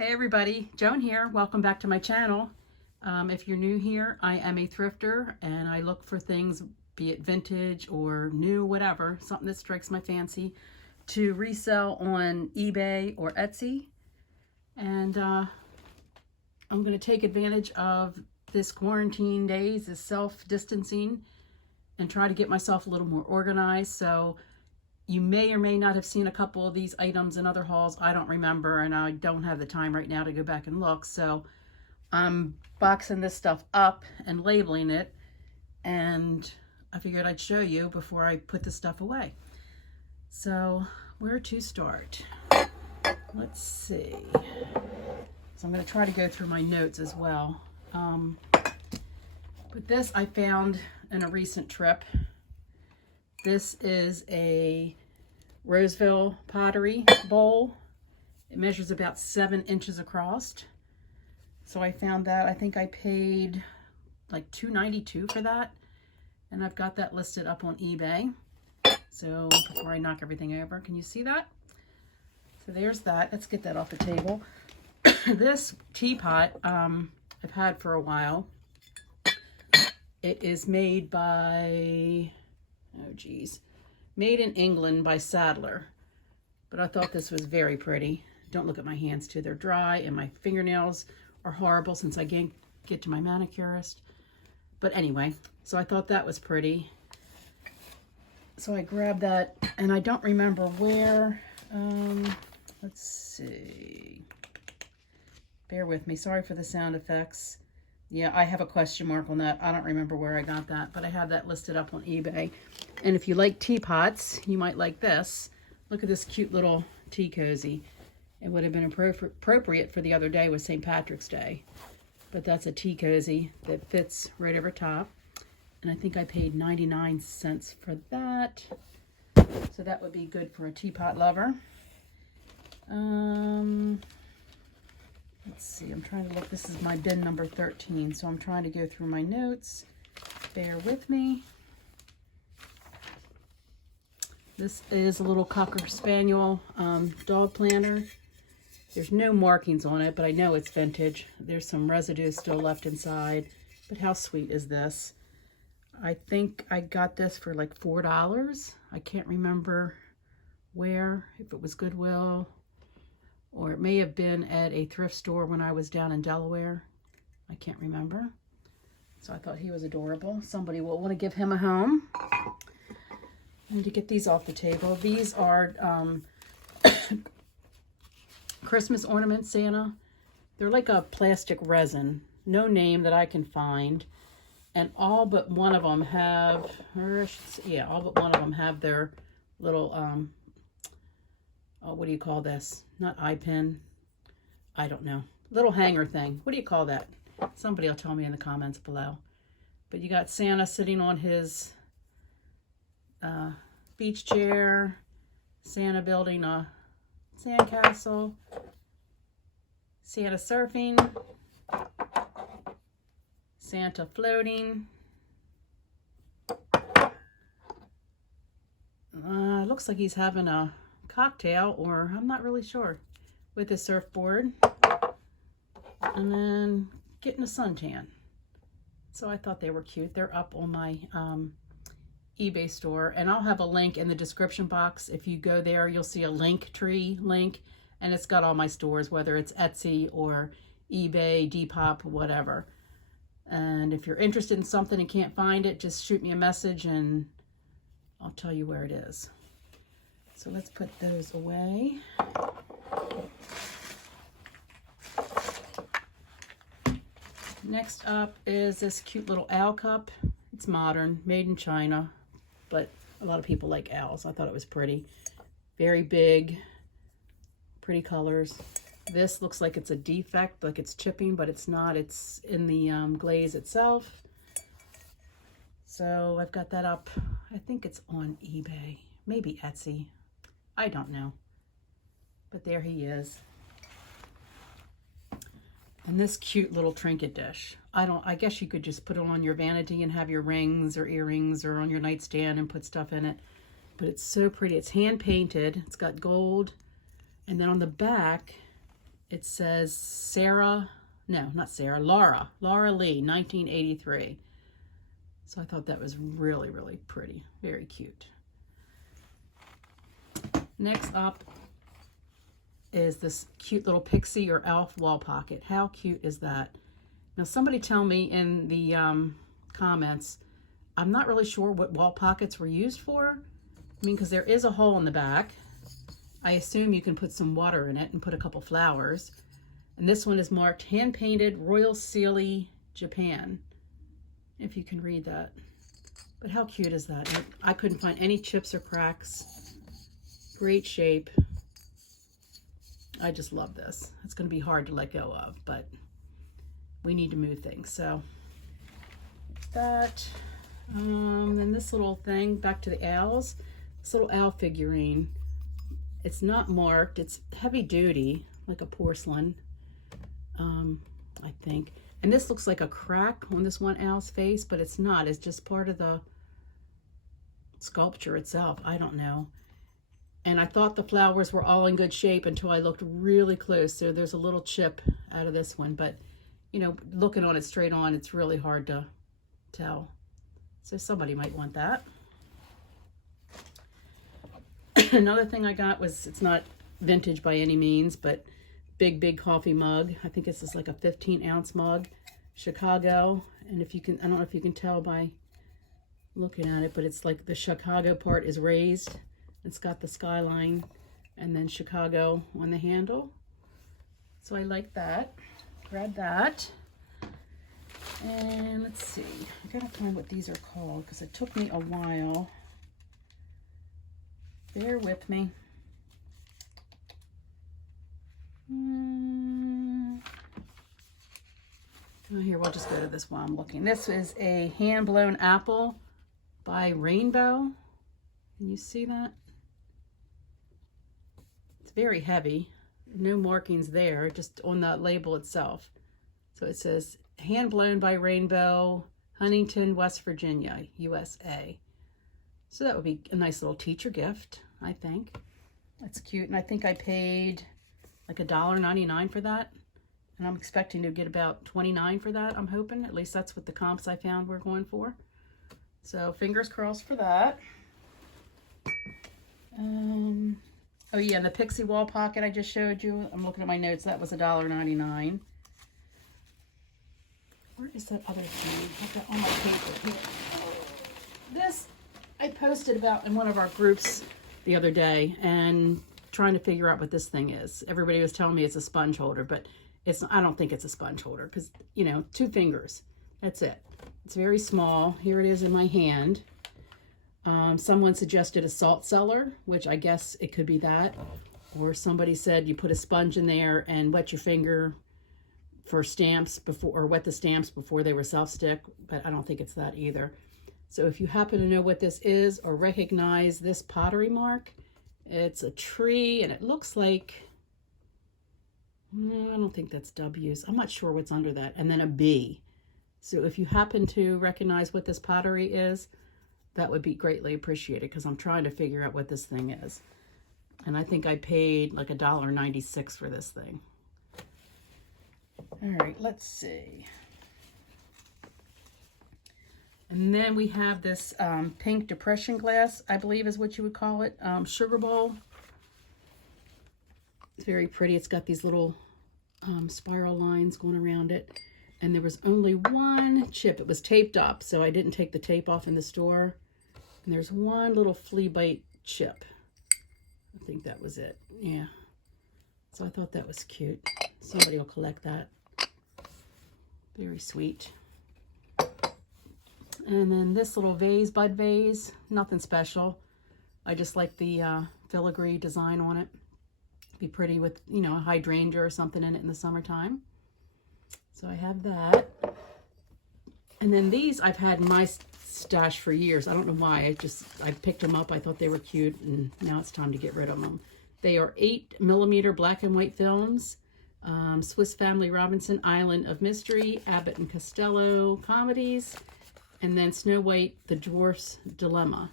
Hey everybody, Joan here. Welcome back to my channel. If you're new here, I am a thrifter and I look for things, be it vintage or new, whatever, something that strikes my fancy, to resell on eBay or Etsy. And I'm going to take advantage of this quarantine days, this self-distancing, and try to get myself a little more organized. So you may or may not have seen a couple of these items in other hauls. I don't remember, and I don't have the time right now to go back and look. So I'm boxing this stuff up and labeling it, and I figured I'd show you before I put the stuff away. So where to start? Let's see. So I'm going to try to go through my notes as well. But this I found in a recent trip. This is a Roseville pottery bowl. It measures about 7 inches across. So I found that. I think I paid like $2.92 for that. And I've got that listed up on eBay. So before I knock everything over, can you see that? So there's that. Let's get that off the table. This teapot I've had for a while. It is made by... oh geez, made in England by Sadler. But I thought this was very pretty. Don't look at my hands too, they're dry, and my fingernails are horrible since I can't get to my manicurist. But anyway, so I thought that was pretty. So I grabbed that, and I don't remember where. Let's see. Bear with me, sorry for the sound effects. Yeah, I have a question mark on that. I don't remember where I got that, but I have that listed up on eBay. And if you like teapots, you might like this. Look at this cute little tea cozy. It would have been appropriate for the other day with St. Patrick's Day. But that's a tea cozy that fits right over top. And I think I paid 99 cents for that. So that would be good for a teapot lover. Let's see, I'm trying to look. This is my bin number 13, so I'm trying to go through my notes. Bear with me. This is a little Cocker Spaniel dog planter. There's no markings on it, but I know it's vintage. There's some residue still left inside, but how sweet is this? I think I got this for like $4. I can't remember where, if it was Goodwill, or it may have been at a thrift store when I was down in Delaware. I can't remember. So I thought he was adorable. Somebody will want to give him a home. I need to get these off the table. These are Christmas ornaments, Santa. They're like a plastic resin. No name that I can find. And all but one of them have, all but one of them have their little, oh, what do you call this? Not eye pin. I don't know. Little hanger thing. What do you call that? Somebody will tell me in the comments below. But you got Santa sitting on his beach chair. Santa building a sandcastle. Santa surfing. Santa floating. Looks like he's having a cocktail, or I'm not really sure, with a surfboard, and then getting a suntan. So I thought they were cute. They're up on my eBay store, and I'll have a link in the description box. If you go there, you'll see a Linktree link, and it's got all my stores, whether it's Etsy or eBay, Depop, whatever. And if you're interested in something and can't find it, just shoot me a message and I'll tell you where it is. So let's put those away. Next up is this cute little owl cup. It's modern, made in China, but a lot of people like owls. I thought it was pretty. Very big, pretty colors. This looks like it's a defect, like it's chipping, but it's not. It's in the glaze itself. So I've got that up. I think it's on eBay, maybe Etsy. I don't know. But there he is. And this cute little trinket dish. I guess you could just put it on your vanity and have your rings or earrings or on your nightstand and put stuff in it. But it's so pretty. It's hand painted. It's got gold. And then on the back, It says Laura Lee, 1983. So I thought that was really, really pretty. Very cute. Next up is this cute little pixie or elf wall pocket. How cute is that? Now somebody tell me in the comments, I'm not really sure what wall pockets were used for. I mean, because there is a hole in the back. I assume you can put some water in it and put a couple flowers. And this one is marked hand painted Royal Sealy, Japan. If you can read that. But how cute is that? I couldn't find any chips or cracks. Great shape. I just love this. It's going to be hard to let go of, but we need to move things. So that, then this little thing, back to the owls. This little owl figurine. It's not marked. It's heavy duty, like a porcelain, I think. And this looks like a crack on this one owl's face, but it's not. It's just part of the sculpture itself. I don't know. And I thought the flowers were all in good shape until I looked really close. So there's a little chip out of this one, but you know, looking on it straight on, it's really hard to tell. So somebody might want that. Another thing I got was, it's not vintage by any means, but big coffee mug. I think this is like a 15-ounce mug, Chicago. And if you can, I don't know if you can tell by looking at it, but it's like the Chicago part is raised. It's got the skyline and then Chicago on the handle. So I like that. Grab that. And let's see, I gotta find what these are called because it took me a while. Bear with me. Oh, here, we'll just go to this while I'm looking. This is a hand-blown apple by Rainbow. Can you see that? It's very heavy. No markings there, just on the label itself. So it says, hand-blown by Rainbow, Huntington, West Virginia, USA. So that would be a nice little teacher gift, I think. That's cute. And I think I paid like $1.99 for that. And I'm expecting to get about $29 for that, I'm hoping. At least that's what the comps I found we're going for. So fingers crossed for that. Oh yeah, the pixie wall pocket I just showed you. I'm looking at my notes. That was $1.99. Where is that other thing? I've got on my paper here. This I posted about in one of our groups the other day and trying to figure out what this thing is. Everybody was telling me it's a sponge holder, but it's, I don't think it's a sponge holder because, you know, 2 fingers. That's it. It's very small. Here it is in my hand. Someone suggested a salt cellar, which I guess it could be that. Or somebody said you put a sponge in there and wet your finger for stamps before, or wet the stamps before they were self-stick, but I don't think it's that either. So if you happen to know what this is or recognize this pottery mark, it's a tree and it looks like, I don't think that's W's. I'm not sure what's under that. And then a B. So if you happen to recognize what this pottery is, that would be greatly appreciated because I'm trying to figure out what this thing is. And I think I paid like $1.96 for this thing. All right, let's see. And then we have this pink depression glass, I believe is what you would call it, sugar bowl. It's very pretty. It's got these little spiral lines going around it. And there was only one chip. It was taped up, so I didn't take the tape off in the store. And there's one little flea bite chip. I think that was it. Yeah. So I thought that was cute. Somebody will collect that. Very sweet. And then this little vase, bud vase, nothing special. I just like the filigree design on it. Be pretty with, you know, a hydrangea or something in it in the summertime. So I have that. And then these I've had in my stash for years. I don't know why. I picked them up. I thought they were cute, and now it's time to get rid of them. They are 8mm black and white films. Swiss Family Robinson, Island of Mystery, Abbott and Costello comedies, and then Snow White, The Dwarf's Dilemma.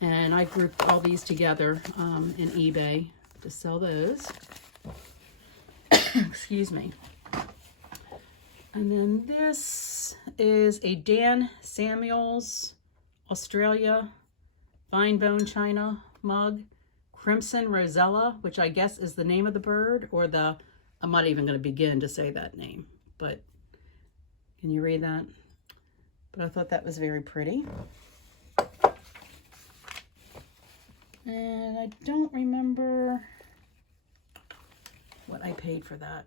And I grouped all these together in eBay to sell those. Excuse me. And then this is a Dan Samuels, Australia, fine bone china mug, Crimson Rosella, which I guess is the name of the bird, or the, I'm not even going to begin to say that name, but can you read that? But I thought that was very pretty. And I don't remember what I paid for that.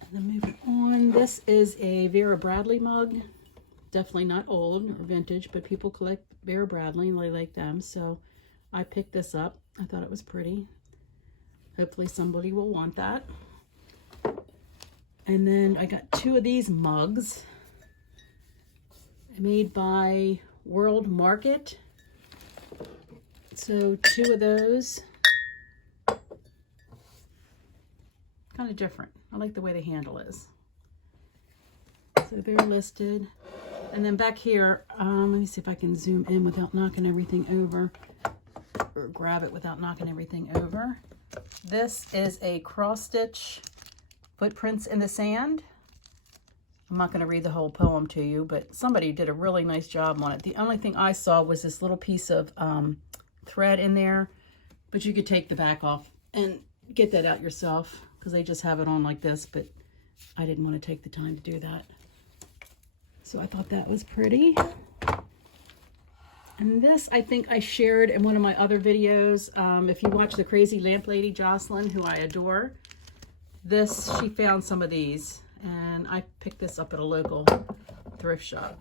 And then moving on, this is a Vera Bradley mug. Definitely not old or vintage, but people collect Vera Bradley and they like them. So I picked this up. I thought it was pretty. Hopefully somebody will want that. And then I got 2 of these mugs made by World Market. So 2 of those. Kind of different. I like the way the handle is. So they're listed. And then back here, let me see if I can zoom in without knocking everything over, or grab it without knocking everything over. This is a cross stitch Footprints in the Sand. I'm not going to read the whole poem to you, but somebody did a really nice job on it. The only thing I saw was this little piece of thread in there, but you could take the back off and get that out yourself because they just have it on like this, but I didn't want to take the time to do that. So I thought that was pretty. And this, I think I shared in one of my other videos. If you watch the Crazy Lamp Lady, Jocelyn, who I adore, she found some of these. And I picked this up at a local thrift shop.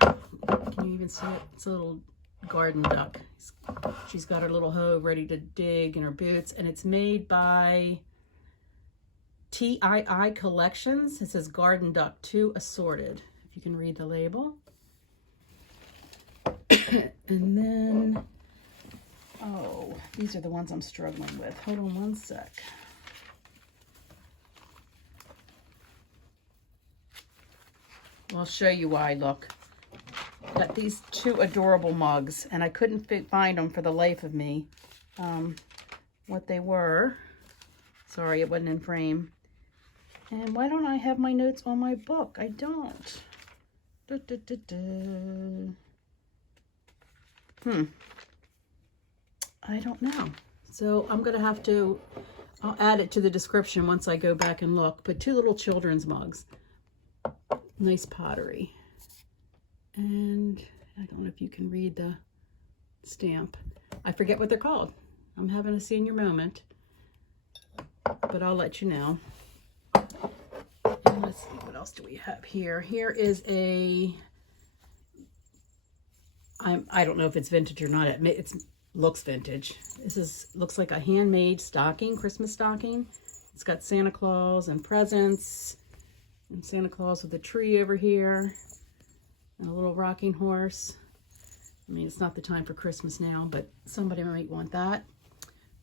Can you even see it? It's a little garden duck. She's got her little hoe ready to dig and her boots. And it's made by TII Collections. It says Garden Duck 2 Assorted. If you can read the label. And then, oh, these are the ones I'm struggling with. Hold on one sec. I'll show you why. Look, got these 2 adorable mugs, and I couldn't find them for the life of me. What they were. Sorry, it wasn't in frame. And why don't I have my notes on my book? I don't. I don't know. So I'm going to have to, I'll add it to the description once I go back and look. But 2 little children's mugs. Nice pottery. And I don't know if you can read the stamp. I forget what they're called. I'm having a senior moment. But I'll let you know. And let's see, what else do we have here? Here is a, I don't know if it's vintage or not. It looks vintage. Looks like a handmade stocking, Christmas stocking. It's got Santa Claus and presents. And Santa Claus with a tree over here. And a little rocking horse. I mean, it's not the time for Christmas now, but somebody might want that.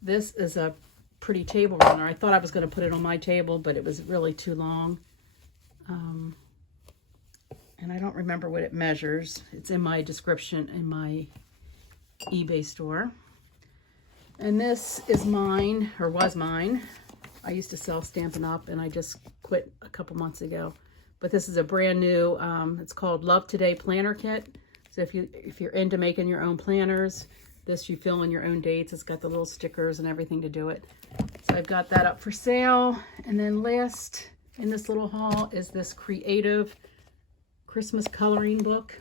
This is a pretty table runner. I thought I was going to put it on my table, but it was really too long. And I don't remember what it measures. It's in my description in my eBay store. And this is mine, or was mine. I used to sell Stampin' Up, and I just quit a couple months ago. But this is a brand new, it's called Love Today Planner Kit. So if you're into making your own planners, this you fill in your own dates. It's got the little stickers and everything to do it. So I've got that up for sale. And then last in this little haul is this creative Christmas coloring book.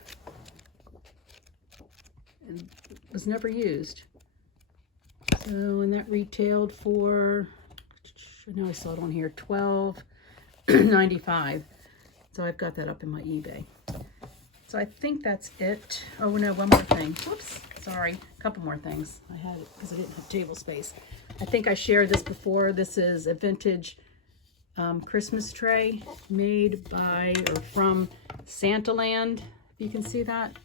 And it was never used. So, and that retailed for, I know I saw it on here, $12.95. So I've got that up in my eBay. So I think that's it. Oh no, one more thing. Whoops, sorry. A couple more things. I had it because I didn't have table space. I think I shared this before. This is a vintage Christmas tray made by or from Santaland. If you can see that.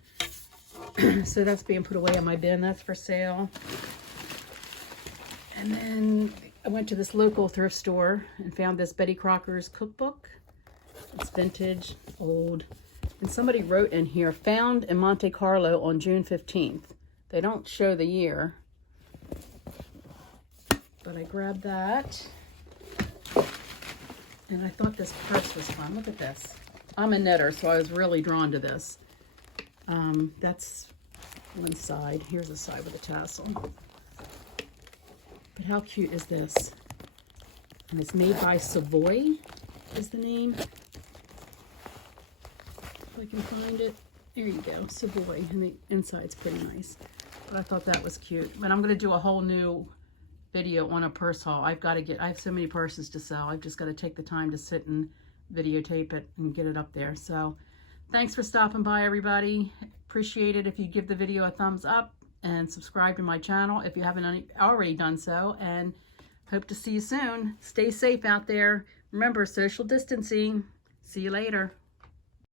So that's being put away in my bin. That's for sale. And then I went to this local thrift store and found this Betty Crocker's cookbook. It's vintage, old. And somebody wrote in here, found in Monte Carlo on June 15th. They don't show the year. But but I grabbed that. And I thought this purse was fun. Look at this. I'm a knitter, so I was really drawn to this. That's one side. Here's a side with a tassel. But how cute is this? And it's made by Savoy is the name. If I can find it. There you go, Savoy. And the inside's pretty nice. But I thought that was cute. But I'm going to do a whole new video on a purse haul. I have so many purses to sell. I've just got to take the time to sit and videotape it and get it up there. So thanks for stopping by, everybody. Appreciate it if you give the video a thumbs up and subscribe to my channel if you haven't already done so, and hope to see you soon. Stay safe out there. Remember, social distancing. See you later.